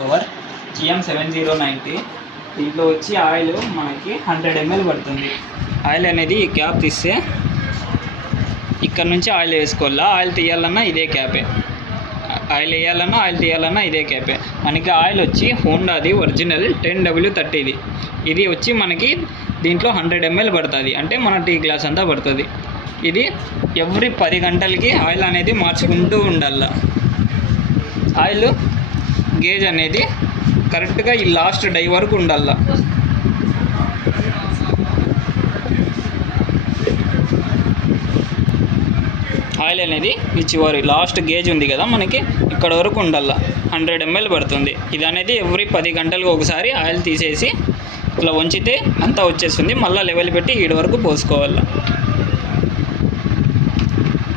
Power GM7090 దీంట్లో వచ్చి oil మనకి 100 ml పడుతుంది. ఆయిల్ అనేది ఈ క్యాప్ తీస్తే ఇక్కడ నుంచి ఆయిల్ వేసుకోవాలా, ఆయిల్ తీయాలన్నా ఇదే క్యాపే, ఆయిల్ వేయాలన్నా ఆయిల్ తీయాలన్నా ఇదే క్యాపే. మనకి ఆయిల్ వచ్చి హోండాది ఒరిజినల్ 10W30 ఇది వచ్చి మనకి దీంట్లో 100 ml పడుతుంది, అంటే మన టీ గ్లాస్ అంతా పడుతుంది. ఇది ఎవ్రీ 10 గంటలకి ఆయిల్ అనేది మార్చుకుంటూ ఉండాల. ఆయిల్ గేజ్ అనేది కరెక్ట్గా ఈ లాస్ట్ డై వరకు ఉండాల. ఆయిల్ అనేది ఈ చివరి లాస్ట్ గేజ్ ఉంది కదా మనకి ఇక్కడ వరకు ఉండాల. 100 ml పడుతుంది. ఇది అనేది ఎవ్రీ 10 గంటలకు ఒకసారి ఆయిల్ తీసేసి ఇట్లా వంచితే అంతా వచ్చేస్తుంది. మళ్ళీ లెవెల్ పెట్టి ఈడ వరకు పోసుకోవాలి.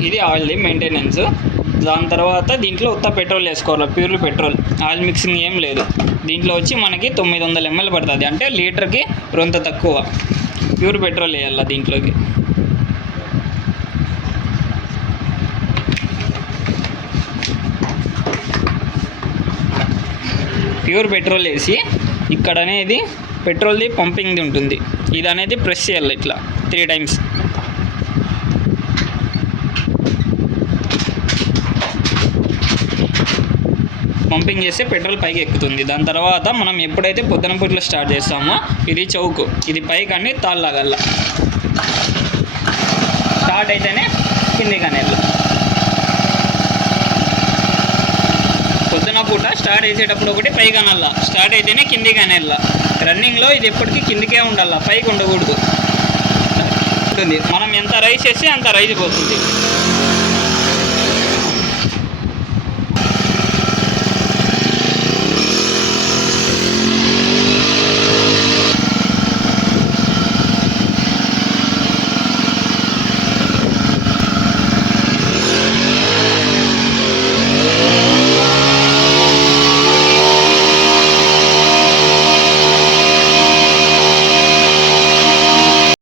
ఇది ఆయిల్ది మెయింటెనెన్స్. దాని తర్వాత దీంట్లో ఉత్త పెట్రోల్ వేసుకోవాలి, ప్యూర్ పెట్రోల్, ఆయిల్ మిక్సింగ్ ఏం లేదు. దీంట్లో వచ్చి మనకి 900 ml పడుతుంది, అంటే లీటర్కి రొంత తక్కువ ప్యూర్ పెట్రోల్ వేయాలి. దీంట్లోకి ప్యూర్ పెట్రోల్ వేసి ఇక్కడ అనేది పెట్రోల్ది పంపింగ్ది ఉంటుంది, ఇది అనేది ప్రెస్ చేయాలి ఇట్లా 3 times. పంపింగ్ చేస్తే పెట్రోల్ పైకి ఎక్కుతుంది. దాని తర్వాత మనం ఎప్పుడైతే పొద్దున పూటలో స్టార్ట్ చేస్తామో ఇది చౌకు, ఇది పైకి అన్ని తాళ్ళగల స్టార్ట్ అయితేనే కిందికి అనేళ్ళ. పొద్దున పూట స్టార్ట్ చేసేటప్పుడు ఒకటి పైకి అనల్ల, స్టార్ట్ అయితేనే కిందికి అనేళ్ళ. రన్నింగ్లో ఇది ఎప్పటికీ కిందికే ఉండాల, పైకి ఉండకూడదు. మనం ఎంత రైస్ చేస్తే అంత రైస్ పోతుంది.